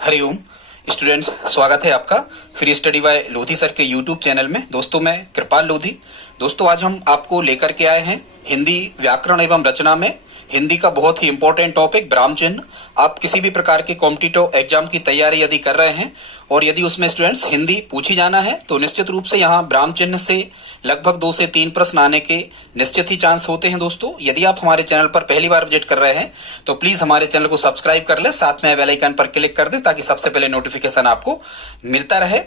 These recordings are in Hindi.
हरिओम स्टूडेंट्स, स्वागत है आपका free study bye Lodhi sir के यूट्यूब चैनल में। दोस्तों, मैं कृपाल लोधी। दोस्तों, आज हम आपको लेकर के आए हैं हिंदी व्याकरण एवं रचना में हिंदी का बहुत ही इंपॉर्टेंट टॉपिक ब्राह्म चिन्ह। आप किसी भी प्रकार के कॉम्पिटिटिव एग्जाम की तैयारी यदि कर रहे हैं और यदि उसमें स्टूडेंट्स हिंदी पूछी जाना है तो निश्चित रूप से यहाँ ब्राह्म चिन्ह से लगभग 2 से 3 प्रश्न आने के निश्चित ही चांस होते हैं। दोस्तों, यदि आप हमारे चैनल पर पहली बार विजिट कर रहे हैं तो प्लीज हमारे चैनल को सब्सक्राइब कर ले, साथ में बेल आइकन पर क्लिक कर दे ताकि सबसे पहले नोटिफिकेशन आपको मिलता रहे।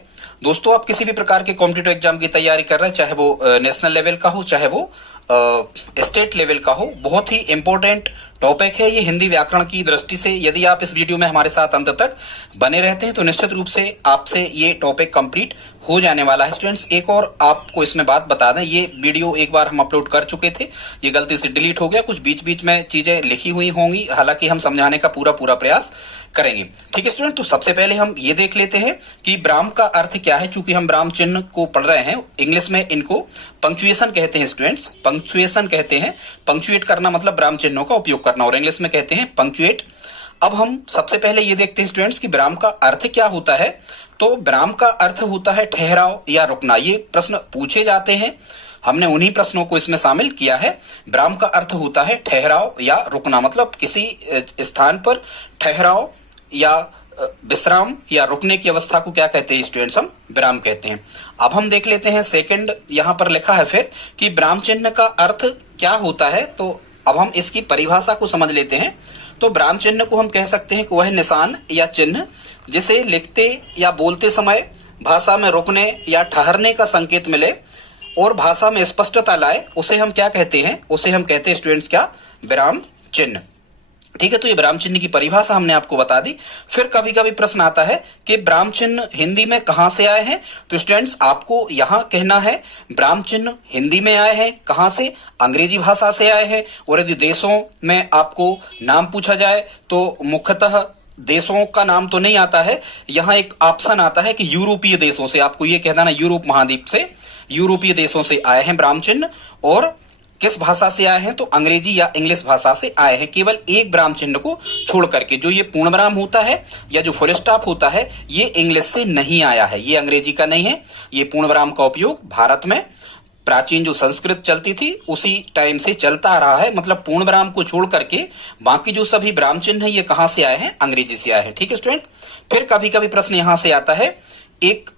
दोस्तों, आप किसी भी प्रकार के कॉम्पिटिटिव एग्जाम की तैयारी कर रहे हैं, चाहे वो नेशनल लेवल का हो चाहे वो स्टेट लेवल का हो, बहुत ही इंपॉर्टेंट टॉपिक है ये हिंदी व्याकरण की दृष्टि से। यदि आप इस वीडियो में हमारे साथ अंत तक बने रहते हैं तो निश्चित रूप से आपसे ये टॉपिक कंप्लीट हो जाने वाला है। स्टूडेंट्स, एक और आपको इसमें बात बता दें, ये वीडियो एक बार हम अपलोड कर चुके थे, ये गलती से डिलीट हो गया। कुछ बीच बीच में चीजें लिखी हुई होंगी, हालांकि हम समझाने का पूरा प्रयास करेंगे। ठीक है स्टूडेंट, तो सबसे पहले हम ये देख लेते हैं कि ब्राह्म का अर्थ क्या है। चूंकि हम ब्राह्म चिन्ह को पढ़ रहे हैं, इंग्लिश में इनको पंक्चुएशन कहते हैं स्टूडेंट्स, पंक्चुएशन कहते हैं। पंक्चुएट करना मतलब ब्राह्म चिन्हों का उपयोग करना, और इंग्लिश में कहते हैं पंक्चुएट। अब हम सबसे पहले ये देखते हैं स्टूडेंट्स कि ब्राह्म का अर्थ क्या होता है। तो ब्राह्म का अर्थ होता है ठहराव या रुकना। ये प्रश्न पूछे जाते हैं, हमने उन्हीं प्रश्नों को इसमें शामिल किया है। ब्राह्म का अर्थ होता है ठहराव या रुकना, मतलब किसी स्थान पर ठहराव या विश्राम या रुकने की अवस्था को क्या कहते हैं स्टूडेंट्स, हम ब्राह्म कहते हैं। अब हम देख लेते हैं सेकंड, यहां पर लिखा है फिर कि ब्राह्म चिन्ह का अर्थ क्या होता है। तो अब हम इसकी परिभाषा को समझ लेते हैं। तो ब्राह्म चिन्ह को हम कह सकते हैं कि वह निशान या चिन्ह जिसे लिखते या बोलते समय भाषा में रुकने या ठहरने का संकेत मिले और भाषा में स्पष्टता लाए, उसे हम क्या कहते हैं, उसे हम कहते हैं स्टूडेंट्स क्या, ब्राह्म चिन्ह। ठीक है, तो ये ब्राह्म चिन्ह की परिभाषा हमने आपको बता दी। फिर कभी कभी प्रश्न आता है कि ब्राह्म चिन्ह हिंदी में कहां से आए हैं। तो स्टूडेंट्स, आपको यहां कहना है ब्राह्म चिन्ह हिंदी में आए हैं कहां से, अंग्रेजी भाषा से आए हैं। और यदि देशों में आपको नाम पूछा जाए तो मुख्यतः देशों का नाम तो नहीं आता है, यहां एक ऑप्शन आता है कि यूरोपीय देशों से। आपको ये कहना ना, यूरोप महाद्वीप से, यूरोपीय देशों से आए हैं ब्राह्म चिन्ह। और किस भाषा से आए हैं, तो अंग्रेजी या इंग्लिश भाषा से आए हैं, केवल एक ब्राह्म चिन्ह को छोड़ करके। जो ये पूर्ण विराम होता है या जो फुल स्टॉप होता है, ये इंग्लिश से नहीं आया है, ये अंग्रेजी का नहीं है। ये पूर्ण विराम का उपयोग भारत में प्राचीन जो संस्कृत चलती थी उसी टाइम से चलता आ रहा है। मतलब पूर्ण विराम को छोड़ करके बाकी जो सभी ब्राह्म चिन्ह है ये कहां से आए हैं, अंग्रेजी से आए हैं। ठीक है स्टूडेंट। फिर कभी कभी प्रश्न यहां से आता है, एक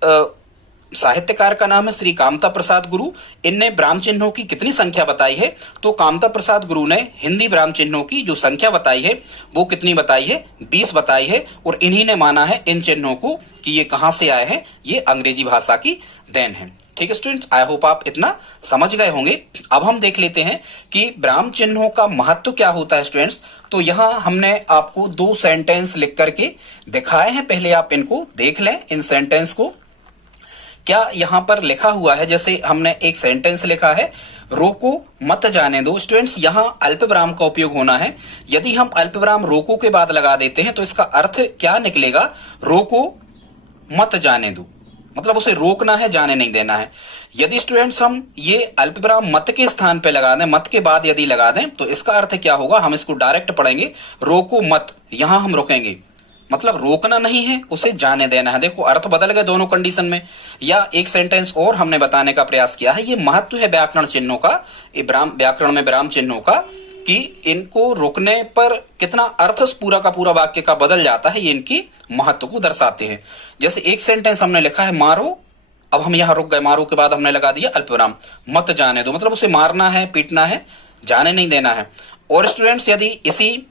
साहित्यकार का नाम है श्री कामता प्रसाद गुरु, इनने ब्राह्म चिन्हों की कितनी संख्या बताई है। तो कामता प्रसाद गुरु ने हिंदी ब्राह्म चिन्हों की जो संख्या बताई है वो कितनी बताई है, 20 बताई है। और इन्हीं ने माना है इन चिन्हों को कि ये कहां से आए हैं, ये अंग्रेजी भाषा की देन है। ठीक है स्टूडेंट्स, आई होप आप इतना समझ गए होंगे। अब हम देख लेते हैं कि ब्राह्म चिन्हों का महत्व क्या होता है स्टूडेंट्स। तो यहां हमने आपको 2 सेंटेंस लिख करके दिखाए हैं, पहले आप इनको देख लें। इन सेंटेंस को क्या यहां पर लिखा हुआ है, जैसे हमने एक सेंटेंस लिखा है, रोको मत जाने दो। स्टूडेंट्स, यहां अल्प विराम का उपयोग होना है। यदि हम अल्प विराम रोको के बाद लगा देते हैं तो इसका अर्थ क्या निकलेगा, रोको मत जाने दो, मतलब उसे रोकना है, जाने नहीं देना है। यदि स्टूडेंट्स हम ये अल्प विराम मत के स्थान पे लगा दें, मत के बाद यदि लगा दें तो इसका अर्थ क्या होगा, हम इसको डायरेक्ट पढ़ेंगे, रोको मत, यहां हम रुकेंगे, मतलब रोकना नहीं है, उसे जाने देना है। देखो अर्थ बदल गए दोनों कंडीशन में। या एक सेंटेंस और हमने बताने का प्रयास किया है, ये महत्व है व्याकरण चिन्हों का, ये व्याकरण में ब्राह्म चिन्हों का, कि इनको रुकने पर कितना अर्थ पूरा का पूरा वाक्य का बदल जाता है, ये इनकी महत्व को दर्शाते हैं। जैसे एक सेंटेंस हमने लिखा है मारो, अब हम यहां रुक गए, मारो के बाद हमने लगा दिया अल्पविराम, मत जाने दो, मतलब उसे मारना है, पीटना है, जाने नहीं देना है। और स्टूडेंट्स, यदि इसी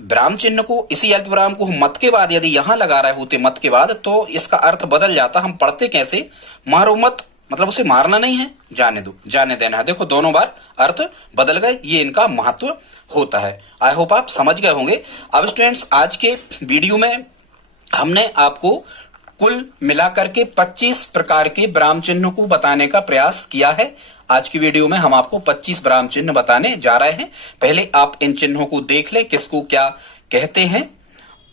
ब्राह्म चिन्ह को, इसी अल्प विराम को मत के बाद यदि यहां लगा रहे होते मत के बाद, तो इसका अर्थ बदल जाता। हम पढ़ते कैसे, मारो मत, मतलब उसे मारना नहीं है, जाने दो, जाने देना है। देखो दोनों बार अर्थ बदल गए, ये इनका महत्व होता है। आई होप आप समझ गए होंगे। अब स्टूडेंट्स, आज के वीडियो में हमने आपको कुल मिलाकर के 25 प्रकार के ब्राह्म चिन्ह को बताने का प्रयास किया है। आज की वीडियो में हम आपको 25 ब्राह्म चिन्ह बताने जा रहे हैं। पहले आप इन चिन्हों को देख लें, किसको क्या कहते हैं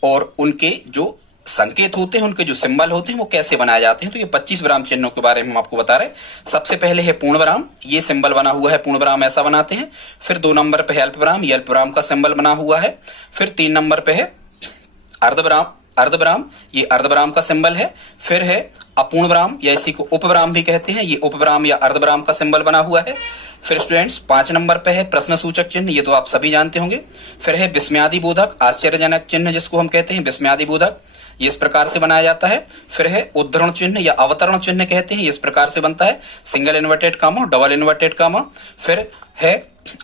और उनके जो संकेत होते हैं, उनके जो सिंबल होते हैं वो कैसे बनाए जाते हैं। तो ये 25 ब्राह्म चिन्हों के बारे में हम आपको बता रहे हैं। सबसे पहले है पूर्ण विराम, ये सिंबल बना हुआ है, पूर्ण विराम ऐसा बनाते हैं। फिर 2 नंबर पे है अल्प विराम, ये अल्प विराम का सिंबल बना हुआ है। फिर 3 नंबर पे है अर्ध विराम, अर्धविराम, ये अर्धविराम का सिंबल है। फिर है अपूर्ण विराम या इसी को उपविराम भी कहते हैं, ये उपविराम या अर्धविराम का सिंबल बना हुआ है। फिर स्टूडेंट्स 5 नंबर पे है प्रश्न सूचक चिन्ह, ये तो आप सभी जानते होंगे। फिर है विस्मयादि बोधक, आश्चर्यजनक चिन्ह जिसको हम कहते हैं विस्मयादि बोधक, ये इस प्रकार से बनाया जाता है। फिर है उद्धरण चिन्ह या अवतरण चिन्ह कहते हैं, ये इस प्रकार से बनता है, single inverted comma, double inverted comma. फिर है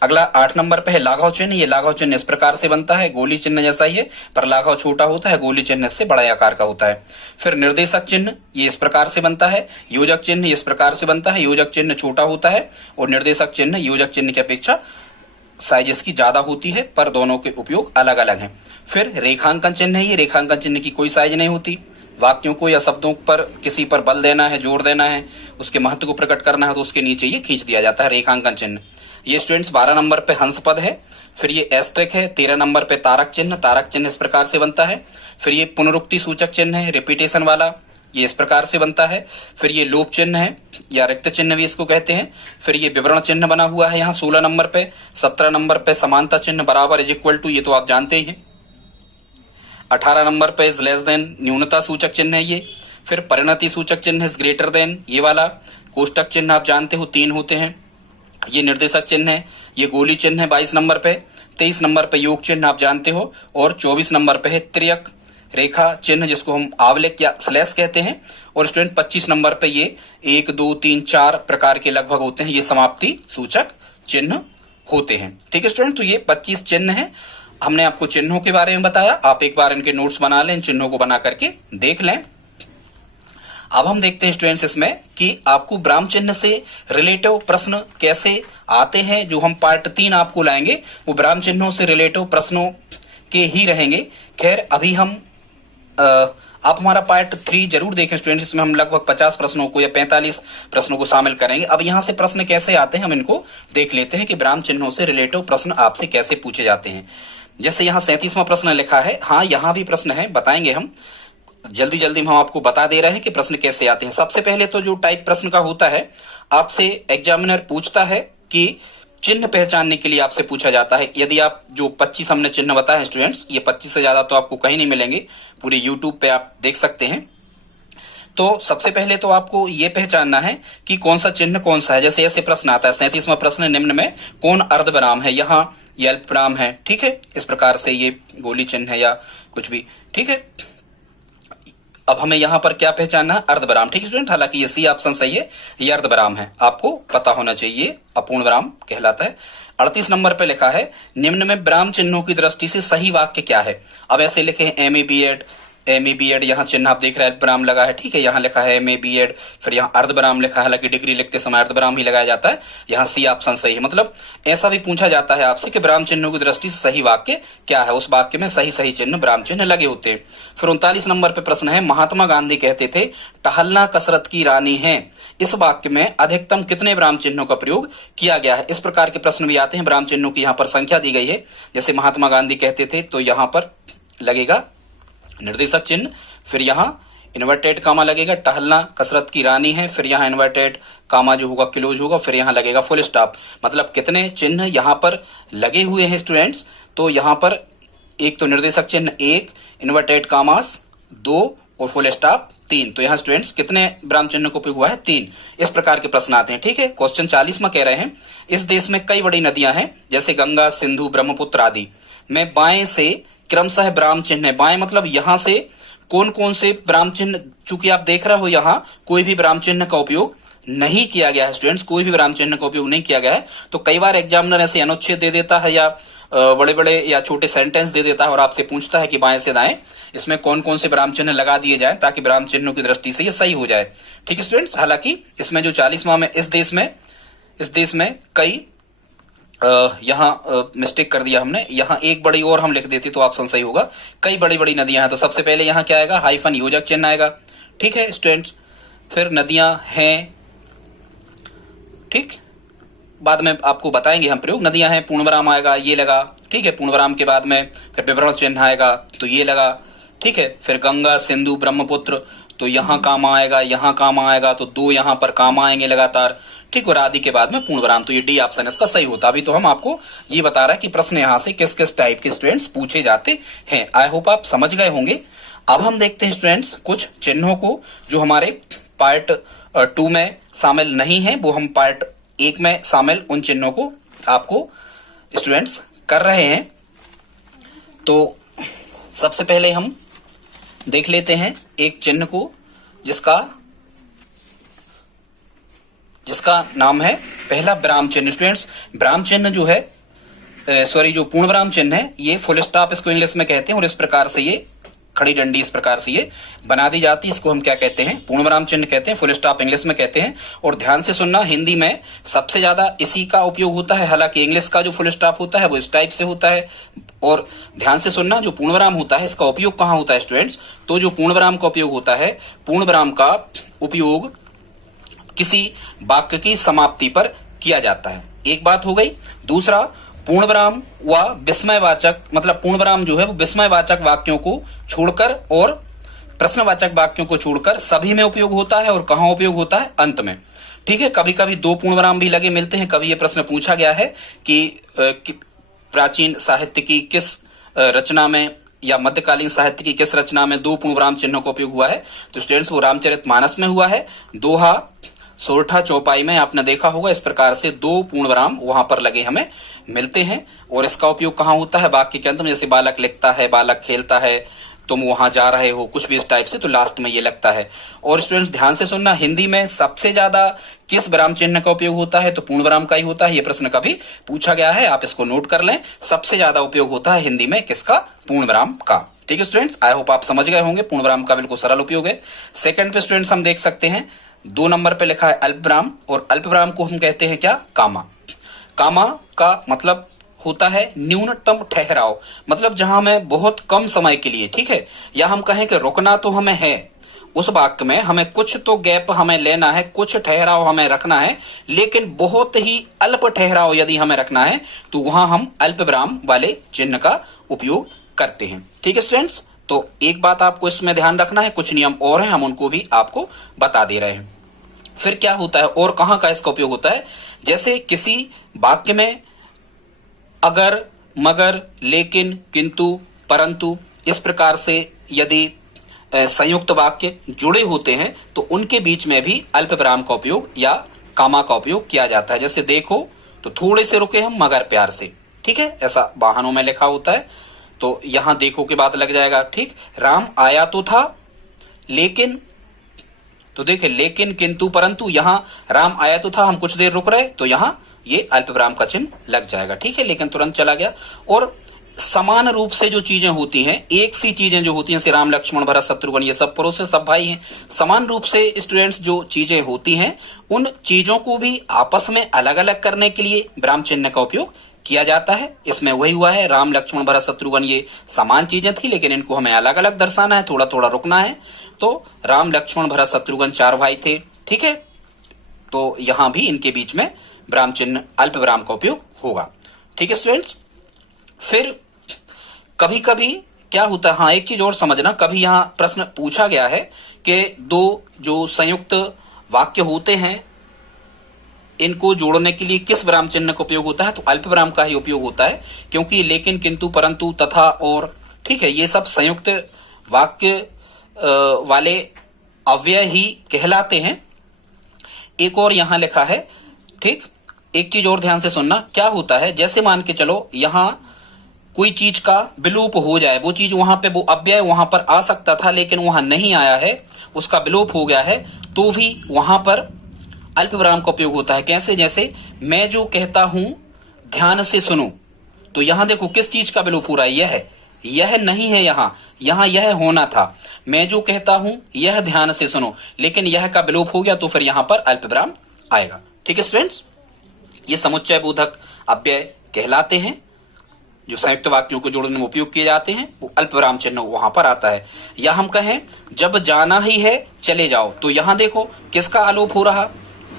अगला 8 नंबर पे है लाघव चिन्ह, ये लाघव चिन्ह इस प्रकार से बनता है, गोली चिन्ह जैसा ही है पर लाघव छोटा होता है, गोली चिन्ह इससे बड़ा आकार का होता है। फिर निर्देशक चिन्ह, ये इस प्रकार से बनता है। योजक चिन्ह इस प्रकार से बनता है, योजक चिन्ह छोटा होता है और निर्देशक चिन्ह योजक चिन्ह की अपेक्षा साइज इसकी ज्यादा होती है, पर दोनों के उपयोग अलग अलग हैं। फिर रेखांकन चिन्ह है, ये रेखांकन चिन्ह की कोई साइज नहीं होती, वाक्यों को या शब्दों पर किसी पर बल देना है, जोर देना है, उसके महत्व को प्रकट करना है तो उसके नीचे ये खींच दिया जाता है रेखांकन चिन्ह। ये स्टूडेंट्स 12 नंबर पे हंस पद है। फिर ये एस्ट्रिक है। 13 नंबर पे तारक चिन्ह इस प्रकार से बनता है। फिर ये पुनरुक्ति सूचक चिन्ह है, रिपीटेशन वाला, ये इस प्रकार से बनता है। फिर ये लोप चिन्ह है या रिक्त चिन्ह भी इसको कहते हैं। फिर ये विवरण चिन्ह बना हुआ है यहाँ 16 नंबर पे। 17 नंबर पे समानता चिन्ह बराबर इज इक्वल टू, ये तो आप जानते ही हैं। 18 नंबर पे इज लेस देन, न्यूनता सूचक चिन्ह है ये। फिर परिणति सूचक चिन्ह इज ग्रेटर देन, ये वाला। कोष्टक चिन्ह आप जानते हो 3 होते हैं। ये निर्देशक चिन्ह है, ये गोली चिन्ह है 22 नंबर पे। 23 नंबर पे योग चिन्ह आप जानते हो और 24 नंबर पे है त्रियक रेखा चिन्ह जिसको हम आवलिक या स्लैश कहते हैं। और स्टूडेंट 25 नंबर पे ये 1 2 3 4 प्रकार के लगभग होते हैं, ये समाप्ति सूचक चिन्ह होते हैं। ठीक है स्टूडेंट, तो ये 25 चिन्ह है। हमने आपको चिन्हों के बारे में बताया, आप एक बार इनके नोट्स बना लें, इन चिन्हों को बना करके देख लें। अब हम देखते हैं स्टूडेंट्स इसमें कि आपको ब्राह्म चिन्ह से रिलेटिव प्रश्न कैसे आते हैं। जो हम पार्ट 3 आपको लाएंगे वो ब्राह्म चिन्हों से रिलेटिव प्रश्नों के ही रहेंगे। खैर अभी हम आप हमारा पार्ट 3 जरूर देखें स्टूडेंट्स, इसमें हम लगभग 50 प्रश्नों को या 45 प्रश्नों को शामिल करेंगे। अब यहाँ से प्रश्न कैसे आते हैं हम इनको देख लेते हैं कि ब्राह्म चिन्हों से रिलेटिव प्रश्न आपसे कैसे पूछे जाते हैं। जैसे यहाँ 37वां प्रश्न लिखा है, हाँ यहाँ भी प्रश्न है, बताएंगे हम जल्दी जल्दी, हम आपको बता दे रहे हैं कि प्रश्न कैसे आते हैं। सबसे पहले तो जो टाइप प्रश्न का होता है, आपसे एग्जामिनर पूछता है कि चिन्ह पहचानने के लिए आपसे पूछा जाता है। यदि आप जो 25 हमने चिन्ह बताए स्टूडेंट्स, ये 25 से ज्यादा तो आपको कहीं नहीं मिलेंगे, पूरे यूट्यूब पे आप देख सकते हैं। तो सबसे पहले तो आपको ये पहचानना है कि कौन सा चिन्ह कौन सा है। जैसे ऐसे प्रश्न आता है, 37वां प्रश्न, निम्न में कौन अर्धविराम है, यहाँ ये अल्पविराम है, ठीक है, इस प्रकार से ये गोली चिन्ह है या कुछ भी, ठीक है। अब हमें यहाँ पर क्या पहचानना है, अर्धविराम, ठीक है स्टूडेंट। हालांकि ये सी ऑप्शन सही है, ये अर्धविराम है, आपको पता होना चाहिए, अपूर्ण विराम कहलाता है। 38 नंबर पे लिखा है, निम्न में विराम चिन्हों की दृष्टि से सही वाक्य क्या है। अब ऐसे लिखे हैं एमए बीएड, यहाँ चिन्ह आप देख रहे हैं विराम लगा है, ठीक है, यहाँ लिखा है एमए बीएड, फिर यहाँ अर्धविराम लिखा है, हालांकि डिग्री लिखते समय अर्धविराम ही लगाया जाता है, यहाँ सी ऑप्शन सही है। मतलब ऐसा भी पूछा जाता है आपसे कि विराम चिन्हों की दृष्टि से सही वाक्य क्या है, उस वाक्य में सही सही चिन्ह विराम चिन्ह लगे होते हैं। फिर 39 नंबर पे प्रश्न है, महात्मा गांधी कहते थे टहलना कसरत की रानी है, इस वाक्य में अधिकतम कितने विराम चिन्हों का प्रयोग किया गया है। इस प्रकार के प्रश्न भी आते हैं, विराम चिन्हों की यहाँ पर संख्या दी गई है। जैसे महात्मा गांधी कहते थे तो यहाँ पर लगेगा निर्देशक चिन्ह, फिर यहाँ इन्वर्टेड कामा लगेगा, टहलना कसरत की रानी है, फिर यहाँ इन्वर्टेड कामा जो होगा क्लोज होगा, फिर यहाँ लगेगा फुल स्टॉप। मतलब कितने चिन्ह यहाँ पर लगे हुए हैं स्टूडेंट्स, तो यहाँ पर एक तो निर्देशक चिन्ह 1, इन्वर्टेड कामास 2 और फुल स्टॉप 3। तो यहाँ स्टूडेंट्स कितने विराम चिन्ह का उपयोग हुआ है, 3। इस प्रकार के प्रश्न आते हैं, ठीक है। क्वेश्चन 40 में कह रहे हैं, इस देश में कई बड़ी नदियां हैं जैसे गंगा, सिंधु, ब्रह्मपुत्र आदि, में बाएं से क्रमशः विराम चिन्ह है। बाएं मतलब यहाँ से कौन कौन से विराम चिन्ह, चूंकि आप देख रहे हो यहाँ कोई भी विराम चिन्ह का उपयोग नहीं किया गया है स्टूडेंट्स, कोई भी विराम चिन्ह का उपयोग नहीं किया गया है। तो कई बार एग्जामिनर ऐसे अनुच्छेद दे देता है या बड़े बड़े या छोटे सेंटेंस दे देता है और आपसे पूछता है कि बाएं से दाएं इसमें कौन कौन से विराम चिन्ह लगा दिए जाएं ताकि विराम चिन्हों की दृष्टि से ये सही हो जाए, ठीक है स्टूडेंट्स। हालांकि इसमें जो 40वां में इस देश में कई यहाँ मिस्टेक कर दिया हमने, यहाँ एक बड़ी और हम लिख देते तो ऑप्शन सही होगा, कई बड़ी बड़ी नदियां हैं। तो सबसे पहले यहाँ क्या आएगा, हाइफन योजक चिन्ह आएगा, ठीक है स्टूडेंट्स। फिर नदियां हैं, ठीक, बाद में आपको बताएंगे हम प्रयोग। नदियां हैं, पूर्णविराम आएगा, ये लगा, ठीक है, पूर्णविराम के बाद में फिर विवरण चिन्ह आएगा तो ये लगा, ठीक है। फिर गंगा, सिंधु, ब्रह्मपुत्र, तो यहाँ काम आएगा, यहाँ काम आएगा, तो 2 यहाँ पर काम आएंगे लगातार, ठीक, और आदि के बाद में पूर्ण विराम, तो ये डी ऑप्शन इसका सही होता। अभी तो हम आपको ये बता रहा है कि प्रश्न यहाँ से किस किस टाइप के स्टूडेंट्स पूछे जाते हैं। आई होप आप समझ गए होंगे। अब हम देखते हैं स्टूडेंट्स कुछ चिन्हों को जो हमारे पार्ट 2 में शामिल नहीं है, वो हम पार्ट 1 में शामिल उन चिन्हों को आपको स्टूडेंट्स कर रहे हैं। तो सबसे पहले हम देख लेते हैं एक चिन्ह को जिसका नाम है पहला विराम चिन्ह। स्टूडेंट्स विराम चिन्ह जो है जो पूर्ण विराम चिन्ह है, ये फुल स्टॉप इसको इंग्लिश में कहते हैं, और इस प्रकार से ये खड़ी डंडी इस प्रकार से ये बना दी जाती है, इसको हम क्या कहते हैं, पूर्ण विराम चिन्ह कहते हैं, फुल स्टॉप इंग्लिश में कहते हैं। और ध्यान से सुनना, हिंदी में सबसे ज्यादा इसी का उपयोग होता है, हालांकि इंग्लिश का जो फुल स्टॉप होता है वो इस टाइप से होता है। और ध्यान से सुनना, जो पूर्ण विराम होता है इसका उपयोग कहाँ होता है स्टूडेंट्स, तो जो पूर्ण विराम का उपयोग होता है, पूर्ण विराम का उपयोग किसी वाक्य की समाप्ति पर किया जाता है। एक बात हो गई। दूसरा, पूर्ण विराम व विस्मयवाचक, मतलब पूर्ण विराम जो है वो विस्मयवाचक वाक्यों को छोड़कर और प्रश्नवाचक वाक्यों को छोड़कर सभी में उपयोग होता है। और कहाँ उपयोग होता है, अंत में। ठीक है, कभी कभी 2 पूर्ण विराम भी लगे मिलते हैं। कभी ये प्रश्न पूछा गया है कि प्राचीन साहित्य की किस रचना में या मध्यकालीन साहित्य की किस रचना में 2 पूर्ण विराम चिन्हों का उपयोग हुआ है, तो स्टूडेंट्स वो रामचरितमानस में हुआ है। दोहा, सोरठा, चौपाई में आपने देखा होगा। इस प्रकार से 2 पूर्ण विराम वहां पर लगे हमें मिलते हैं। और इसका उपयोग कहाँ होता है, वाक्य के अंत में, जैसे बालक लिखता है, बालक खेलता है, तुम वहां जा रहे हो, कुछ भी इस टाइप से, तो लास्ट में ये लगता है। और स्टूडेंट्स ध्यान से सुनना, हिंदी में सबसे ज्यादा किस विराम चिन्ह का उपयोग होता है, तो पूर्ण विराम का ही होता है। ये प्रश्न कभी पूछा गया है, आप इसको नोट कर लें। सबसे ज्यादा उपयोग होता है हिंदी में किसका, पूर्ण विराम का। ठीक है स्टूडेंट्स, आई होप आप समझ गए होंगे, पूर्ण विराम का बिल्कुल सरल उपयोग है। सेकंड पे स्टूडेंट्स हम देख सकते हैं 2 नंबर पे लिखा है अल्पविराम, और अल्पविराम को हम कहते हैं क्या, कामा। कामा का मतलब होता है न्यूनतम ठहराव, मतलब जहां में बहुत कम समय के लिए, ठीक है, या हम कहें कि रुकना तो हमें है, उस वाक्य में हमें कुछ तो गैप हमें लेना है, कुछ ठहराव हमें रखना है, लेकिन बहुत ही अल्प ठहराव यदि हमें रखना है तो वहां हम अल्पविराम वाले चिन्ह का उपयोग करते हैं। ठीक है स्टूडेंट्स, तो एक बात आपको इसमें ध्यान रखना है, कुछ नियम और हैं, हम उनको भी आपको बता दे रहे हैं। फिर क्या होता है और कहां का इसका उपयोग होता है, जैसे किसी वाक्य में अगर, मगर, लेकिन, किंतु, परंतु, इस प्रकार से यदि संयुक्त वाक्य जुड़े होते हैं तो उनके बीच में भी अल्पविराम का उपयोग या कामा का उपयोग किया जाता है। जैसे देखो तो थोड़े से रुके हम मगर प्यार से, ठीक है, ऐसा वाहनों में लिखा होता है, तो यहां देखो के बाद लग जाएगा। ठीक, राम आया तो था लेकिन, तो देखे लेकिन, किंतु, परंतु, यहां राम आया तो था, हम कुछ देर रुक रहे, तो यहां ये अल्पविराम का चिन्ह लग जाएगा। ठीक है, लेकिन तुरंत चला गया। और समान रूप से जो चीजें होती हैं, एक सी चीजें जो होती हैं, जैसे राम, लक्ष्मण, भरत, शत्रुघ्न, ये सब पड़ोस है, सब भाई हैं, समान रूप से स्टूडेंट्स जो चीजें होती हैं उन चीजों को भी आपस में अलग अलग करने के लिए विराम चिन्ह का उपयोग किया जाता है। इसमें वही हुआ है, राम, लक्ष्मण, भरत, शत्रुघ्न ये समान चीजें थी, लेकिन इनको हमें अलग अलग दर्शाना है, थोड़ा थोड़ा रुकना है। तो राम, लक्ष्मण, भरत, शत्रुघ्न 4 भाई थे, ठीक है, तो यहां भी इनके बीच में विराम चिन्ह अल्पविराम का उपयोग होगा। ठीक है स्टूडेंट्स, फिर कभी कभी क्या होता है, हाँ एक चीज और समझना, कभी यहां प्रश्न पूछा गया है कि 2 जो संयुक्त वाक्य होते हैं इनको जोड़ने के लिए किस विराम चिन्ह का उपयोग होता है, तो अल्पविराम का ही उपयोग होता है, क्योंकि लेकिन, किंतु, परंतु, तथा और, ठीक है, ये सब संयुक्त वाक्य वाले अव्यय ही कहलाते हैं। एक और यहां लिखा है, ठीक, एक चीज और ध्यान से सुनना, क्या होता है, जैसे मान के चलो यहां कोई चीज का विलोप हो जाए, वो चीज वहां पे, वो अव्यय वहां पर आ सकता था लेकिन वहां नहीं आया है, उसका विलोप हो गया है, तो भी वहां पर अल्पविराम का उपयोग होता है। कैसे, जैसे मैं जो कहता हूं ध्यान से सुनो, तो यहां देखो किस चीज का विलोप हो रहा है, यह नहीं है, यहां यह होना था, मैं जो कहता हूं यह ध्यान से सुनो, लेकिन यह का विलोप हो गया, तो फिर यहां पर अल्पविराम आएगा। ठीक है स्टूडेंट्स, ये समुच्चय बोधक अव्यय कहलाते हैं, जो संयुक्त वाक्यों को जोड़ने में उपयोग किए जाते हैं, वो अल्पविराम चिन्ह वहां पर आता है। या हम कहें जब जाना ही है चले जाओ, तो यहां देखो किसका आलोप हो रहा,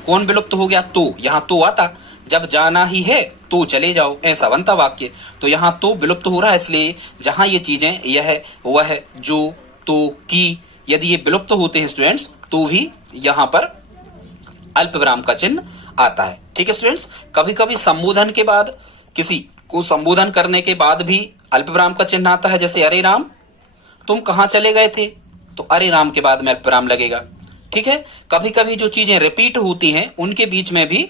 कौन विलुप्त हो गया, तो यहां तो आता, जब जाना ही है तो चले जाओ, ऐसा बनता वाक्य, तो यहां तो विलुप्त हो रहा है, इसलिए जहां ये चीजें यह, वह, जो, तो, की, यदि ये विलुप्त होते हैं स्टूडेंट्स, तो भी यहां पर अल्पविराम का चिन्ह आता है। ठीक है स्टूडेंट्स, कभी कभी संबोधन के बाद, किसी को संबोधन करने के बाद भी अल्पविराम का चिन्ह आता है, जैसे अरे राम, तुम कहाँ चले गए थे, तो अरे राम के बाद में अल्पविराम लगेगा। ठीक है, कभी कभी जो चीजें रिपीट होती हैं उनके बीच में भी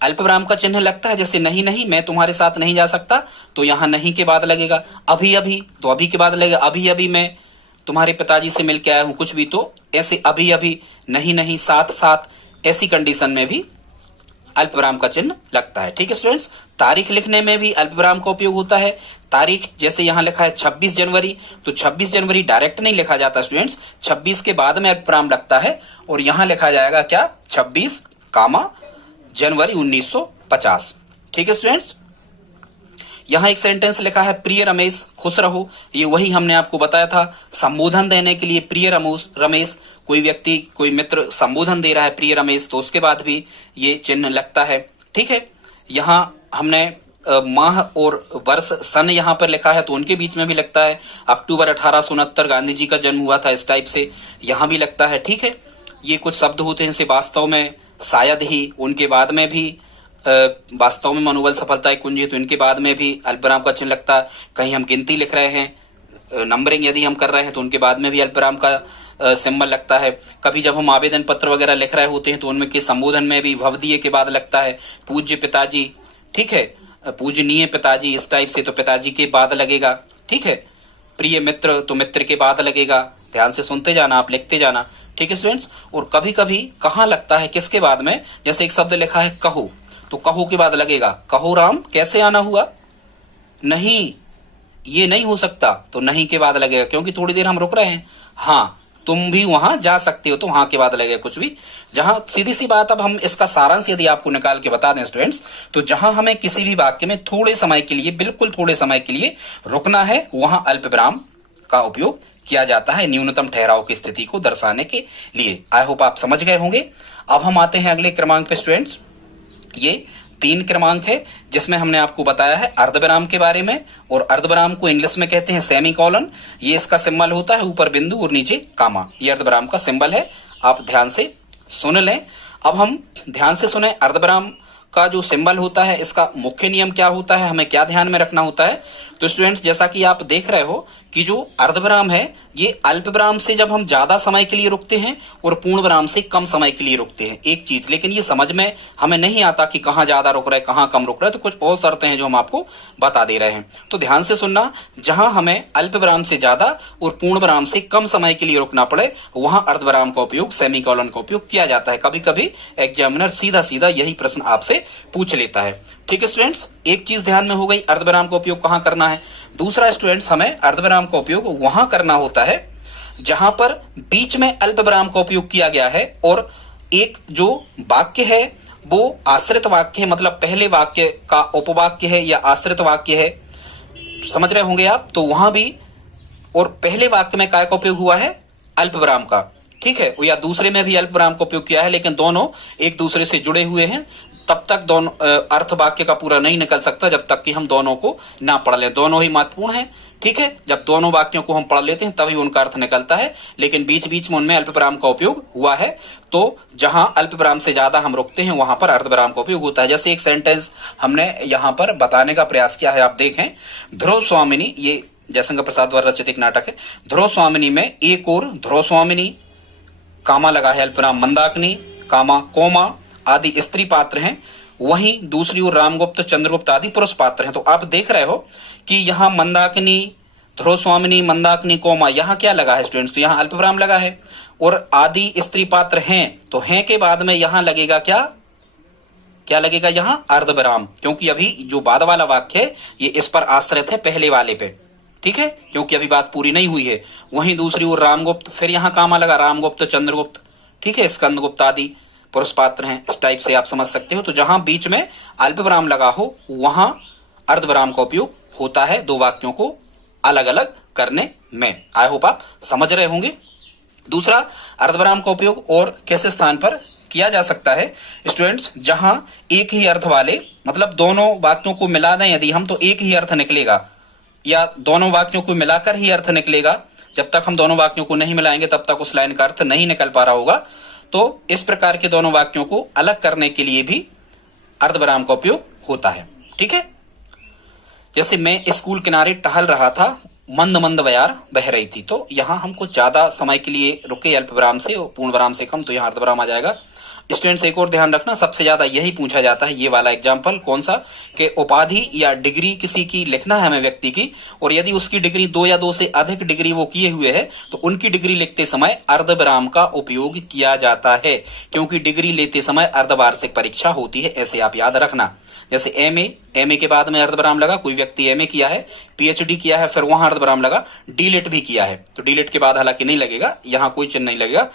अल्पविराम का चिन्ह लगता है। जैसे नहीं नहीं, मैं तुम्हारे साथ नहीं जा सकता, तो यहाँ नहीं के बाद लगेगा। अभी अभी, तो अभी के बाद लगेगा। अभी अभी मैं तुम्हारे पिताजी से मिल के आया हूं, कुछ भी, तो ऐसे अभी अभी, नहीं नहीं, साथ साथ, ऐसी कंडीशन में भी अल्पविराम का चिन्ह लगता है। ठीक है स्टूडेंट्स, तारीख लिखने में भी अल्पविराम का उपयोग होता है। तारीख जैसे यहाँ लिखा है 26 जनवरी, तो 26 जनवरी डायरेक्ट नहीं लिखा जाता स्टूडेंट्स, 26 के बाद में अल्पविराम लगता है और यहाँ लिखा जाएगा क्या, 26 कामा जनवरी 1950। ठीक है स्टूडेंट्स, यहां एक सेंटेंस लिखा है प्रिय रमेश खुश रहो, ये वही हमने आपको बताया था। संबोधन देने के लिए प्रिय रमेश, कोई व्यक्ति कोई मित्र संबोधन दे रहा है प्रिय रमेश, तो उसके बाद भी ये चिन्ह लगता है। ठीक है, यहां हमने माह और वर्ष सन यहां पर लिखा है, तो उनके बीच में भी लगता है। अक्टूबर 1869 गांधी जी का जन्म हुआ था, इस टाइप से यहां भी लगता है। ठीक है, ये कुछ शब्द होते हैं जैसे वास्तव में, शायद ही, उनके बाद में भी वास्तव में, मनोबल सफलता एक कुंजी, तो इनके बाद में भी अल्पविराम का चिन्ह लगता है। कहीं हम गिनती लिख रहे हैं, नंबरिंग यदि हम कर रहे हैं, तो उनके बाद में भी अल्पविराम का सिंबल लगता है। कभी जब हम आवेदन पत्र वगैरह लिख रहे होते हैं तो उनमें के संबोधन में भी भवदीय के बाद लगता है। पूज्य पिताजी, ठीक है, पूजनीय पिताजी, इस टाइप से, तो पिताजी के बाद लगेगा। ठीक है, प्रिय मित्र, तो मित्र के बाद लगेगा। ध्यान से सुनते जाना, आप लिखते जाना। ठीक है स्टूडेंट्स, और कभी कभी कहाँ लगता है, किसके बाद में, जैसे एक शब्द लिखा है कहो, तो कहो के बाद लगेगा कहो राम कैसे आना हुआ, नहीं ये नहीं हो सकता, तो नहीं के बाद लगेगा, क्योंकि थोड़ी देर हम रुक रहे हैं। हाँ तुम भी वहां जा सकते हो, तो वहां के बाद लगेगा कुछ भी। जहां सीधी सी बात, अब हम इसका सारांश यदि आपको निकाल के बता दें स्टूडेंट्स, तो जहां हमें किसी भी वाक्य में थोड़े समय के लिए, बिल्कुल थोड़े समय के लिए रुकना है, वहां अल्पविराम का उपयोग किया जाता है न्यूनतम ठहराव की स्थिति को दर्शाने के लिए। आई होप आप समझ गए होंगे। अब हम आते हैं अगले क्रमांक पे स्टूडेंट्स। ये 3 क्रमांक है जिसमें हमने आपको बताया है अर्धविराम के बारे में, और अर्धविराम को इंग्लिश में कहते हैं सेमीकोलन। ये इसका सिंबल होता है, ऊपर बिंदु और नीचे कामा, ये अर्धविराम का सिंबल है। आप ध्यान से सुन लें। अब हम ध्यान से सुने, अर्धविराम का जो सिंबल होता है, इसका मुख्य नियम क्या होता है, हमें क्या ध्यान में रखना होता है। तो स्टूडेंट्स, जैसा कि आप देख रहे हो कि जो अर्धविराम है, ये अल्पविराम से जब हम ज्यादा समय के लिए रुकते हैं और पूर्ण विराम से कम समय के लिए रुकते हैं, एक चीज, लेकिन ये समझ में हमें नहीं आता कि कहाँ ज्यादा रुक रहे, कहाँ कम रुक रहे, तो कुछ और शर्तें हैं जो हम आपको बता दे रहे हैं। तो ध्यान से सुनना, जहां हमें अल्पविराम से ज्यादा और पूर्ण विराम से कम समय के लिए रुकना पड़े, वहां अर्धविराम का उपयोग, सेमीकोलन का उपयोग किया जाता है। कभी कभी एग्जामिनर सीधा सीधा यही प्रश्न आपसे पूछ लेता है। ठीक है स्टूडेंट्स, एक चीज ध्यान में हो गई, अर्धविराम का उपयोग कहां करना है। दूसरा स्टूडेंट्स, हमें अर्धविराम का उपयोग वहां करना होता है जहां पर बीच में अल्पविराम का उपयोग किया गया है और एक जो वाक्य है वो आश्रित वाक्य है, मतलब पहले वाक्य का उपवाक्य है या आश्रित वाक्य है, समझ रहे होंगे आप। तो वहां भी, और पहले वाक्य में काय का उपयोग हुआ है, अल्पविराम का, ठीक है, या दूसरे में भी अल्पविराम का उपयोग किया है, लेकिन दोनों एक दूसरे से जुड़े हुए हैं। तब तक दोनों अर्थ वाक्य का पूरा नहीं निकल सकता जब तक कि हम दोनों को ना पढ़ लें। दोनों ही महत्वपूर्ण हैं, ठीक है। जब दोनों वाक्यों को हम पढ़ लेते हैं तभी उनका अर्थ निकलता है, लेकिन बीच बीच में उनमें अल्पविराम का उपयोग हुआ है। तो जहां अल्पविराम से ज्यादा हम रुकते हैं वहां पर अर्धविराम का उपयोग होता है। जैसे एक सेंटेंस हमने यहां पर बताने का प्रयास किया है, आप देखें, ध्रुव स्वामिनी, ये जयशंकर प्रसाद द्वारा रचित एक नाटक है। ध्रुव स्वामिनी में एक और ध्रुव स्वामिनी, कामा लगा है अल्पविराम, मंदाकिनी, कामा, कोमा आदि स्त्री पात्र हैं, वहीं दूसरी ओर रामगुप्त, चंद्रगुप्त आदि पुरुष पात्र हैं। तो आप देख रहे हो कि यहाँ मंदाकिनी, ध्रुव स्वामिनी, मंदाकिनी, कोमा, यहाँ क्या लगा है स्टूडेंट्स, तो यहाँ अल्पविराम लगा है। और आदि स्त्री पात्र हैं, तो हैं के बाद में यहाँ लगेगा क्या, क्या लगेगा यहाँ, अर्धविराम, क्योंकि अभी जो बाद वाला वाक्य है ये इस पर आश्रित है पहले वाले पे, ठीक है, क्योंकि अभी बात पूरी नहीं हुई है। वहीं दूसरी ओर रामगुप्त, फिर यहाँ कामा लगा, रामगुप्त, चंद्रगुप्त, ठीक है, स्कंदगुप्त आदि पुरुष पात्र हैं। इस टाइप से आप समझ सकते हो। तो जहां बीच में अल्पविराम लगा हो वहां अर्धविराम का उपयोग होता है दो वाक्यों को अलग अलग करने में। आई होप आप समझ रहे होंगे। दूसरा, अर्धविराम का उपयोग और कैसे स्थान पर किया जा सकता है स्टूडेंट्स, जहां एक ही अर्थ वाले, मतलब दोनों वाक्यों को मिला दें यदि हम, तो एक ही अर्थ निकलेगा, या दोनों वाक्यों को मिलाकर ही अर्थ निकलेगा। जब तक हम दोनों वाक्यों को नहीं मिलाएंगे तब तक उस लाइन का अर्थ नहीं निकल पा रहा होगा। तो इस प्रकार के दोनों वाक्यों को अलग करने के लिए भी अर्धविराम का उपयोग होता है, ठीक है। जैसे मैं स्कूल किनारे टहल रहा था, मंद मंद बयार बह रही थी। तो यहाँ हम कुछ ज्यादा समय के लिए रुके अल्प विराम से और पूर्ण विराम से कम, तो यहाँ अर्धविराम आ जाएगा। स्टूडेंट्स एक और ध्यान रखना, सबसे ज्यादा यही पूछा जाता है, ये वाला एग्जाम्पल कौन सा, कि उपाधि या डिग्री किसी की लिखना है हमें व्यक्ति की, और यदि उसकी डिग्री 2 या 2 से अधिक डिग्री वो किए हुए है तो उनकी डिग्री लिखते समय अर्धविराम का उपयोग किया जाता है, क्योंकि डिग्री लेते समय अर्धवार्षिक परीक्षा होती है, ऐसे आप याद रखना। जैसे एमए के बाद में अर्धविराम लगा, कोई व्यक्ति एमए किया है, पीएचडी किया है, फिर वहां अर्धविराम लगा, डीलिट भी किया है तो डीलिट के बाद हालांकि नहीं लगेगा, यहाँ कोई चिन्ह नहीं लगेगा,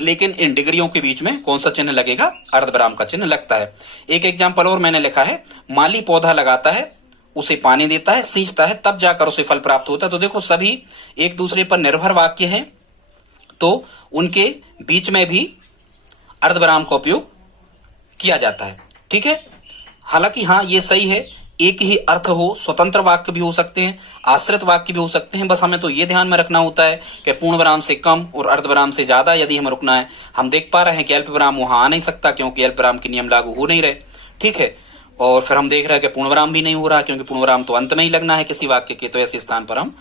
लेकिन इन डिग्रियों के बीच में कौन सा चिन्ह लगेगा, अर्धविराम का चिन्ह लगता है। एक एग्जाम्पल और मैंने लिखा है, माली पौधा लगाता है, उसे पानी देता है, सींचता है, तब जाकर उसे फल प्राप्त होता है। तो देखो सभी एक दूसरे पर निर्भर वाक्य हैं, तो उनके बीच में भी अर्धविराम का उपयोग किया जाता है। ठीक है, हालांकि हाँ ये सही है, एक ही अर्थ हो, स्वतंत्र वाक्य भी हो सकते हैं, आश्रित वाक्य भी हो सकते हैं, बस हमें तो ये ध्यान में रखना होता है कि पूर्ण विराम से कम और अर्धविराम से ज्यादा यदि हमें रुकना है। हम देख पा रहे हैं कि अल्प विराम वहां आ नहीं सकता क्योंकि अल्प विराम के नियम लागू हो नहीं रहे। ठीक है, और फिर हम देख रहे हैं कि पूर्ण विराम भी नहीं हो रहा क्योंकि पूर्ण विराम तो अंत में ही लगना है किसी वाक्य के, तो ऐसे स्थान पर हम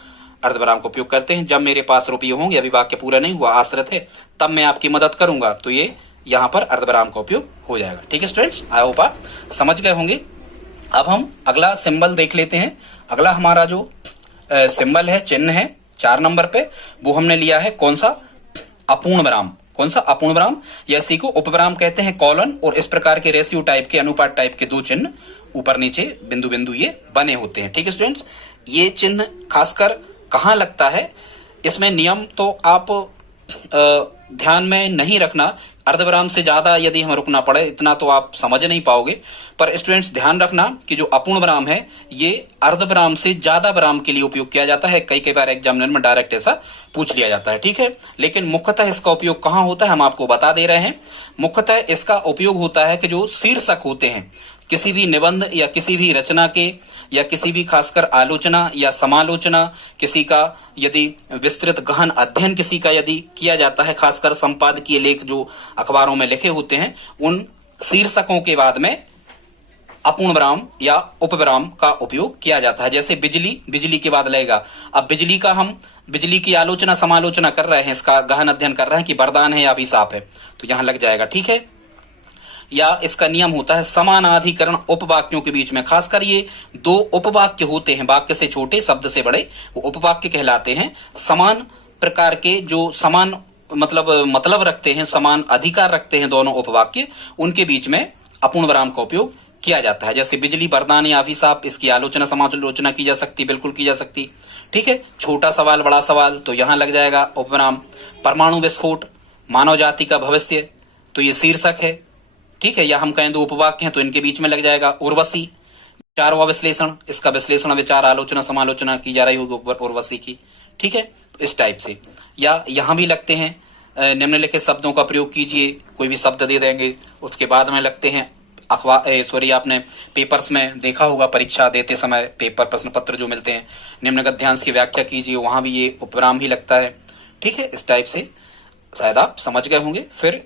अर्धविराम का उपयोग करते हैं। जब मेरे पास रुपये होंगे, अभी वाक्य पूरा नहीं हुआ, आश्रित है, तब मैं आपकी मदद करूंगा, तो ये यहाँ पर अर्धविराम का उपयोग हो जाएगा। ठीक है स्टूडेंट्स, आई होप आप समझ गए होंगे। अब हम अगला सिंबल देख लेते हैं। अगला हमारा जो सिंबल है, चिन्ह है 4 नंबर पे, वो हमने लिया है कौन सा, अपूर्ण विराम। कौन सा, अपूर्ण विराम, या इसी को उपविराम कहते हैं, कॉलन और इस प्रकार के रेशियो टाइप के, अनुपात टाइप के 2 चिन्ह ऊपर नीचे बिंदु बिंदु ये बने होते हैं। ठीक है स्टूडेंट्स, ये चिन्ह खासकर कहाँ लगता है, इसमें नियम तो आप ध्यान में नहीं रखना, अर्धविराम से ज्यादा यदि हमें रुकना पड़े इतना तो आप समझ नहीं पाओगे, पर स्टूडेंट्स ध्यान रखना कि जो अपूर्ण विराम है ये अर्धविराम से ज्यादा विराम के लिए उपयोग किया जाता है। कई बार एग्जामिनर में डायरेक्ट ऐसा पूछ लिया जाता है। ठीक है, लेकिन मुख्यतः इसका उपयोग कहाँ होता है हम आपको बता दे रहे हैं। मुख्यतः इसका उपयोग होता है कि जो शीर्षक होते हैं किसी भी निबंध या किसी भी रचना के, या किसी भी खासकर आलोचना या समालोचना, किसी का यदि विस्तृत गहन अध्ययन किसी का यदि किया जाता है, खासकर संपादकीय लेख जो अखबारों में लिखे होते हैं, उन शीर्षकों के बाद में अपूर्ण विराम या उपविराम का उपयोग किया जाता है। जैसे बिजली, बिजली के बाद लगेगा, अब बिजली का हम बिजली की आलोचना समालोचना कर रहे हैं, इसका गहन अध्ययन कर रहे हैं कि वरदान है या अभिशाप है, तो यहां लग जाएगा। ठीक है, या इसका नियम होता है समानाधिकरण उपवाक्यों के बीच में, खासकर ये 2 उपवाक्य होते हैं, वाक्य से छोटे शब्द से बड़े, वो उपवाक्य कहलाते हैं। समान प्रकार के जो समान मतलब रखते हैं, समान अधिकार रखते हैं दोनों उपवाक्य, उनके बीच में अपूर्ण विराम का उपयोग किया जाता है। जैसे बिजली वरदान या अभिशाप, इसकी आलोचना समालोचना की जा सकती, बिल्कुल की जा सकती। ठीक है, छोटा सवाल बड़ा सवाल, तो यहां लग जाएगा उपविराम। परमाणु विस्फोट, मानव जाति का भविष्य, तो ये शीर्षक है। ठीक है, या हम कहें 2 उपवाक्य हैं तो इनके बीच में लग जाएगा। उर्वशी, विचार व विश्लेषण, इसका विश्लेषण विचार आलोचना समालोचना की जा रही होगी उर्वशी की। ठीक है, इस टाइप से। या यहां भी लगते हैं निम्नलिखित शब्दों का प्रयोग कीजिए, कोई भी शब्द दे देंगे, उसके बाद में लगते हैं आपने पेपर्स में देखा होगा, परीक्षा देते समय पेपर प्रश्न पत्र जो मिलते हैं, निम्न गद्यांश की व्याख्या कीजिए, वहां भी ये उपविराम ही लगता है। ठीक है, इस टाइप से शायद आप समझ गए होंगे। फिर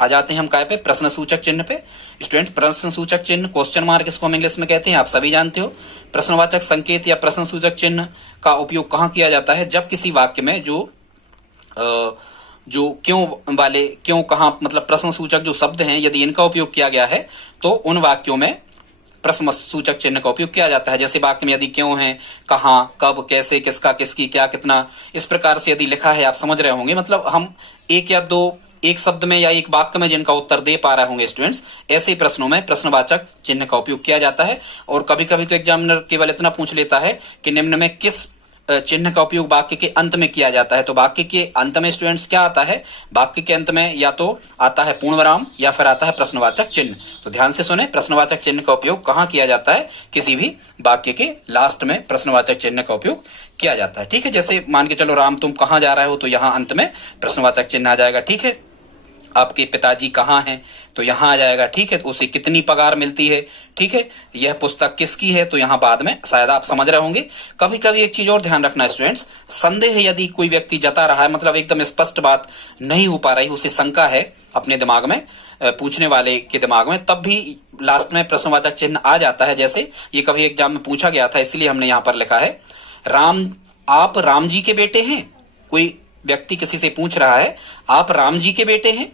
आ जाते हैं हम काय पे, प्रश्न सूचक चिन्ह पे। स्टूडेंट, प्रश्न सूचक चिन्ह, क्वेश्चन मार्क इसको हम इंग्लिश में कहते हैं, आप सभी जानते हो। प्रश्नवाचक संकेत या प्रश्न सूचक चिन्ह का उपयोग कहाँ किया जाता है, जब किसी वाक्य में जो क्यों कहाँ प्रश्न सूचक जो शब्द हैं, यदि इनका उपयोग किया गया है तो उन वाक्यों में प्रश्न सूचक चिन्ह का उपयोग किया जाता है। जैसे वाक्य में यदि क्यों है, कहाँ, कब, कैसे, किसका, किसकी, क्या, कितना, इस प्रकार से यदि लिखा है, आप समझ रहे होंगे, हम एक शब्द में या एक वाक्य में जिनका उत्तर दे पा रहे होंगे स्टूडेंट्स, ऐसे प्रश्नों में प्रश्नवाचक चिन्ह का उपयोग किया जाता है। और कभी कभी तो एग्जामिनर केवल इतना पूछ लेता है कि निम्न में किस चिन्ह का उपयोग वाक्य के अंत में किया जाता है। तो वाक्य के अंत में स्टूडेंट्स क्या आता है, वाक्य के अंत में या तो आता है पूर्ण विराम या फिर आता है प्रश्नवाचक चिन्ह। तो ध्यान से सुने, प्रश्नवाचक चिन्ह का उपयोग कहाँ किया जाता है, किसी भी वाक्य के लास्ट में प्रश्नवाचक चिन्ह का उपयोग किया जाता है। ठीक है, जैसे मान के चलो, राम तुम कहाँ जा रहे हो, तो यहाँ अंत में प्रश्नवाचक चिन्ह आ जाएगा। ठीक है, आपके पिताजी कहाँ हैं, तो यहाँ आ जाएगा। ठीक है, तो उसे कितनी पगार मिलती है। ठीक है, यह पुस्तक किसकी है, तो यहाँ बाद में शायद आप समझ रहे होंगे। कभी कभी एक चीज और ध्यान रखना स्टूडेंट्स, संदेह यदि कोई व्यक्ति जता रहा है, एकदम स्पष्ट बात नहीं हो पा रही, उसे शंका है अपने दिमाग में, पूछने वाले के दिमाग में, तब भी लास्ट में प्रश्नवाचक चिन्ह आ जाता है। जैसे ये कभी एग्जाम में पूछा गया था, इसलिए हमने यहाँ पर लिखा है आप राम जी के बेटे हैं? कोई व्यक्ति किसी से पूछ रहा है आप राम जी के बेटे हैं?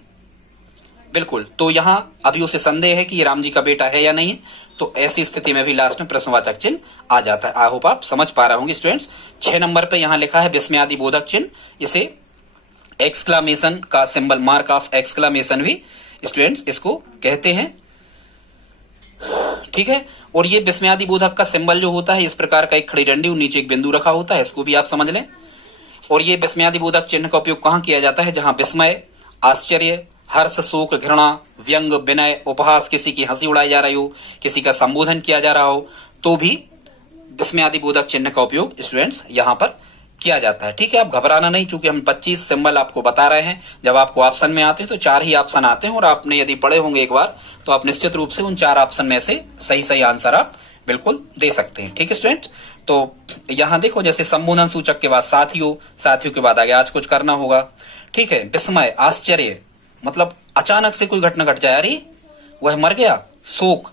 बिल्कुल। तो यहां अभी उसे संदेह है कि ये राम जी का बेटा है या नहीं है, तो ऐसी स्थिति में भी लास्ट में प्रश्नवाचक चिन्ह आ जाता है। आई होप आप समझ पा रहे होंगे स्टूडेंट्स। 6 नंबर पे यहां लिखा है विस्मयादि बोधक चिन्ह, इसे एक्सक्लामेशन का सिंबल, मार्क ऑफ एक्सक्लामेशन भी स्टूडेंट्स इसको कहते हैं, ठीक है। और ये विस्मयादि बोधक का सिंबल जो होता है इस प्रकार का एक खड़ी डंडी और नीचे एक बिंदु रखा होता है, इसको भी आप समझ लें। और ये विस्मयादि बोधक चिन्ह का उपयोग कहां किया जाता है? जहां विस्मय, आश्चर्य, हर्ष, शोक, घृणा, व्यंग, विनय, उपहास, किसी की हंसी उड़ाई जा रही हो, किसी का संबोधन किया जा रहा हो, तो भी विस्मयादि बोधक चिन्ह का उपयोग स्टूडेंट्स यहां पर किया जाता है, ठीक है। आप घबराना नहीं, चूंकि हम 25 सिंबल आपको बता रहे हैं। जब आपको ऑप्शन में आते हैं तो 4 ही ऑप्शन आते हैं, और आपने यदि पढ़े होंगे एक बार तो आप निश्चित रूप से उन 4 ऑप्शन में से सही आंसर आप बिल्कुल दे सकते हैं, ठीक है स्टूडेंट। तो यहां देखो, जैसे संबोधन सूचक के बाद साथियों, साथियों के बाद आगे आज कुछ करना होगा, ठीक है। विस्मय, आश्चर्य, मतलब अचानक से कोई घटना घट जाए, अरे वह मर गया। शोक,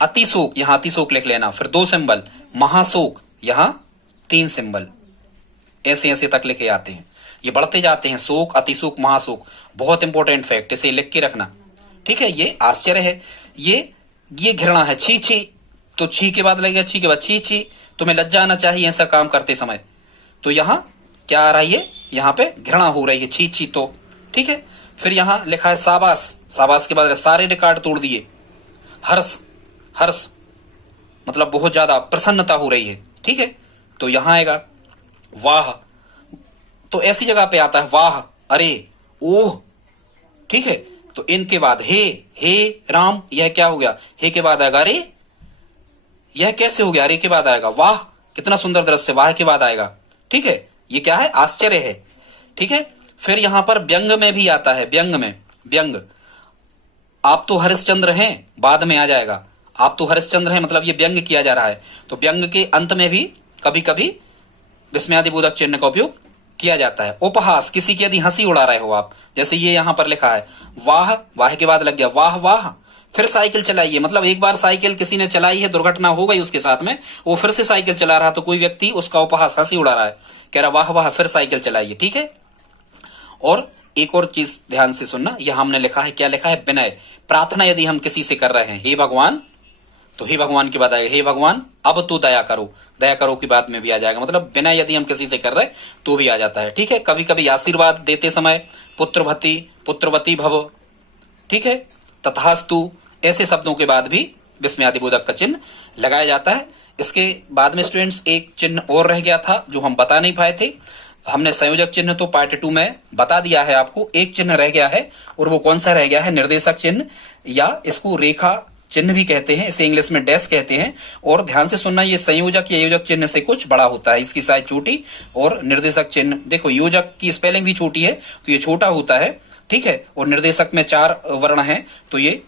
अतिशोक, यहां अतिशोक लिख लेना। फिर 2 सिंबल, महाशोक, यहां 3 सिंबल, ऐसे ऐसे तक लिखे आते हैं, ये बढ़ते जाते हैं। शोक, अतिशोक, महाशोक, बहुत इंपॉर्टेंट फैक्ट, इसे लिख के रखना, ठीक है। ये आश्चर्य है, ये घृणा है, छी छी, तो छी के बाद लगेगा छी के बाद छी छी, तुम्हें लज्जा आना चाहिए ऐसा काम करते समय। तो यहां क्या आ रही है? यहां पे घृणा हो रही है, छी छी, तो ठीक है। फिर यहां लिखा है शाबाश, शाबाश के बाद सारे रिकॉर्ड तोड़ दिए। हर्ष, हर्ष मतलब बहुत ज्यादा प्रसन्नता हो रही है, ठीक है, तो यहां आएगा। वाह, तो ऐसी जगह पे आता है वाह, अरे, ओह, ठीक है। तो इनके बाद हे राम, यह क्या हो गया? हे के बाद आएगा अरे, यह कैसे हो गया? अरे के बाद आएगा वाह, कितना सुंदर दृश्य, वाह के बाद आएगा, ठीक है। ये क्या है? आश्चर्य है, ठीक है। फिर यहां पर व्यंग में भी आता है, व्यंग में, व्यंग, आप तो हरिश्चंद्र हैं, बाद में आ जाएगा, आप तो हरिश्चंद्र हैं, मतलब ये व्यंग किया जा रहा है। तो व्यंग के अंत में भी कभी कभी विस्मयादि बोधक चिन्ह का उपयोग किया जाता है। उपहास, किसी की यदि हंसी उड़ा रहे हो आप, जैसे ये यहां पर लिखा है वाह, वाह के बाद लग गया वाह वाह। फिर साइकिल चलाइए, मतलब एक बार साइकिल किसी ने चलाई है, दुर्घटना हो गई उसके साथ में, वो फिर से साइकिल चला रहा, तो कोई व्यक्ति उसका उपहास, हंसी उड़ा रहा है, कह रहा वाह वाह, फिर साइकिल चलाइए, ठीक है। और एक और चीज ध्यान से सुनना, यह हमने लिखा है, क्या लिखा है? विनय, प्रार्थना यदि हम किसी से कर रहे हैं, हे भगवान, तो हे भगवान के बाद आएगा हे भगवान अब तो दया करो, दया करो की बात में भी आ जाएगा, मतलब विनय यदि हम किसी से कर रहे तो भी आ जाता है, ठीक है। कभी कभी आशीर्वाद देते समय पुत्रवती, पुत्रवती भव, ठीक है, तथास्तु, ऐसे शब्दों के बाद भी विस्मयादि बोधक का चिन्ह लगाया जाता है। इसके बाद में स्टूडेंट्स एक चिन्ह और रह गया था जो हम बता नहीं पाए थे, हमने संयोजक चिन्ह तो पार्ट 2 में बता दिया है आपको, एक चिन्ह रह गया है, और वो कौन सा रह गया है? निर्देशक चिन्ह, या इसको रेखा चिन्ह भी कहते हैं, इसे इंग्लिश में डैश कहते हैं। और ध्यान से सुनना, ये संयोजक या योजक चिन्ह से कुछ बड़ा होता है, इसकी साइज छोटी, और निर्देशक चिन्ह, देखो योजक की स्पेलिंग भी छोटी है तो ये छोटा होता है, ठीक है, और निर्देशक में 4 वर्ण है तो ये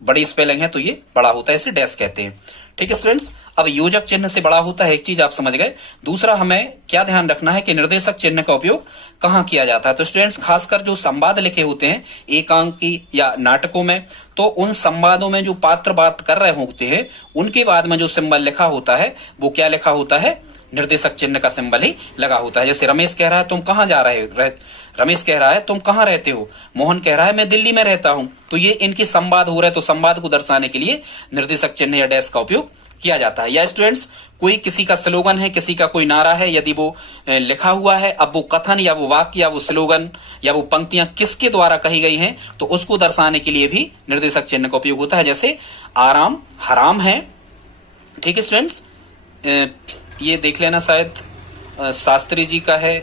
बड़ी स्पेलिंग है तो ये बड़ा होता है, इसे डैश कहते हैं, ठीक है स्टूडेंट्स। अब योजक चिन्ह से बड़ा होता है, एक चीज आप समझ गए। दूसरा हमें क्या ध्यान रखना है कि निर्देशक चिन्ह का उपयोग कहां किया जाता है। तो स्टूडेंट्स खासकर जो संवाद लिखे होते हैं एकांकी या नाटकों में, तो उन संवादों में जो पात्र बात कर रहे होते हैं उनके बाद में जो सिंबल लिखा होता है वो क्या लिखा होता है? निर्देशक चिन्ह का सिंबल ही लगा होता है। जैसे रमेश कह रहा है तुम कहां जा रहे हो, रमेश कह रहा है तुम कहां रहते हो, मोहन कह रहा है मैं दिल्ली में रहता हूं, तो ये इनकी संवाद हो रहा है, तो संवाद को दर्शाने के लिए निर्देशक चिन्ह या डैश का उपयोग किया जाता है। या स्टूडेंट्स कोई किसी का स्लोगन है, किसी का कोई नारा है, यदि वो लिखा हुआ है, अब वो कथन या वो वाक्य या वो स्लोगन या वो पंक्तियां किसके द्वारा कही गई हैं, तो उसको दर्शाने के लिए भी निर्देशक चिन्ह का उपयोग होता है। जैसे आराम हराम है, ठीक है स्टूडेंट्स, ये देख लेना, शायद शास्त्री जी का है,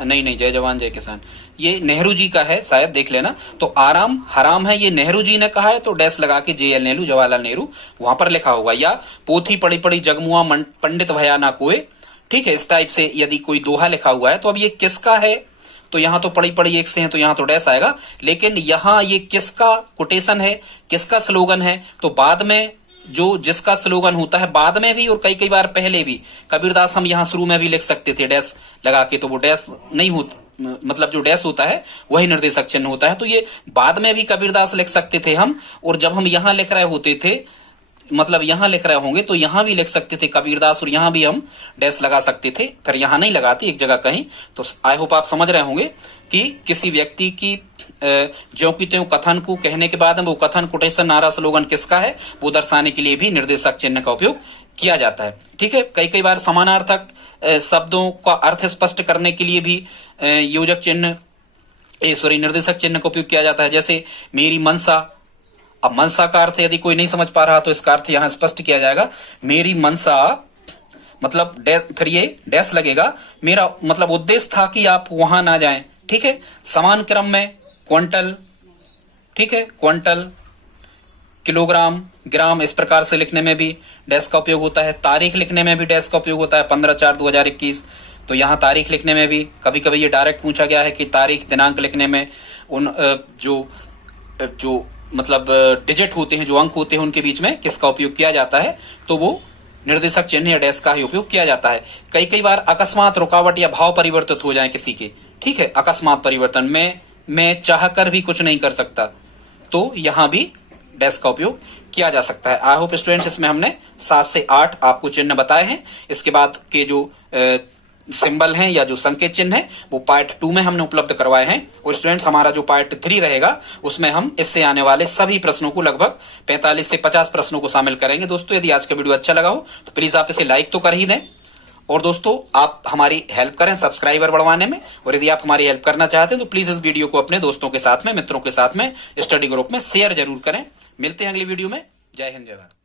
नहीं जय जवान जय किसान, ये नेहरू जी का है शायद, देख लेना। तो आराम हराम है, ये नेहरू जी ने कहा है तो डैश लगा के JL नेहरू, जवाहरलाल नेहरू वहां पर लिखा होगा। या पोथी पड़ी पड़ी जगमुआ पंडित भया ना कोई, ठीक है, इस टाइप से यदि कोई दोहा लिखा हुआ है तो अब ये किसका है, तो यहां तो पड़ी पड़ी एक से है तो यहां तो डैश आएगा, लेकिन यहां ये किसका कोटेशन है, किसका स्लोगन है, तो बाद में जो जिसका स्लोगन होता है बाद में भी और कई बार पहले भी, कबीरदास हम यहां शुरू में भी लिख सकते थे डैश लगा के, तो वो डैश नहीं होता, मतलब जो डैश होता है वही निर्देशक चिन्ह होता है, तो ये बाद में भी कबीरदास लिख सकते थे हम, और जब हम यहां लिख रहे होते थे मतलब यहाँ लिख रहे होंगे तो यहाँ भी लिख सकते थे कबीरदास और यहाँ भी हम डैश लगा सकते थे, फिर यहाँ नहीं लगाते एक जगह कहीं। तो आई होप आप समझ रहे होंगे कि किसी व्यक्ति की ज्यों की त्यों कथन को कहने के बाद वो कथन, कोटेशन, नारा, स्लोगन किसका है वो दर्शाने के लिए भी निर्देशक चिन्ह का उपयोग किया जाता है। ठीक है, कई कई बार समानार्थक शब्दों का अर्थ स्पष्ट करने के लिए भी योजक चिन्ह निर्देशक चिन्ह का उपयोग किया जाता है। जैसे मेरी मनसा, अब मनसा का अर्थ यदि कोई नहीं समझ पा रहा तो इसका अर्थ यहां स्पष्ट किया जाएगा। मेरी मनसा मतलब डैश, फिर ये डैश लगेगा, मेरा मतलब उद्देश्य था कि आप वहां ना जाएं। ठीक है, समान क्रम में क्विंटल, ठीक है, क्विंटल, किलोग्राम, ग्राम, इस प्रकार से लिखने में भी डैश का उपयोग होता है। तारीख लिखने में भी डैश का उपयोग होता है, 15/4/2021। तो यहाँ तारीख लिखने में भी कभी कभी ये डायरेक्ट पूछा गया है कि तारीख, दिनांक लिखने में उन जो मतलब डिजिट होते हैं, जो अंक होते हैं, उनके बीच में किसका उपयोग किया जाता है, तो वो निर्देशक चिन्ह या डैश का ही उपयोग किया जाता है। कई कई बार अकस्मात रुकावट या भाव परिवर्तित हो जाए किसी के, ठीक है, अकस्मात परिवर्तन, मैं चाहकर भी कुछ नहीं कर सकता, तो यहां भी डैश का उपयोग किया जा सकता है। आई होप स्टूडेंट्स इसमें हमने 7 से 8 आपको चिन्ह बताए हैं। इसके बाद के जो सिंबल हैं या जो संकेत चिन्ह है वो पार्ट 2 में हमने उपलब्ध करवाए हैं। और स्टूडेंट्स हमारा जो पार्ट 3 रहेगा उसमें हम इससे आने वाले सभी प्रश्नों को, लगभग 45 से 50 प्रश्नों को शामिल करेंगे। दोस्तों यदि आज का वीडियो अच्छा लगा हो तो प्लीज आप इसे लाइक तो कर ही दें, और दोस्तों आप हमारी हेल्प करें सब्सक्राइबर बढ़वाने में। और यदि आप हमारी हेल्प करना चाहते हैं तो प्लीज इस वीडियो को अपने दोस्तों के साथ में, मित्रों के साथ में, स्टडी ग्रुप में शेयर जरूर करें। मिलते हैं अगली वीडियो में। जय हिंद, जय भारत।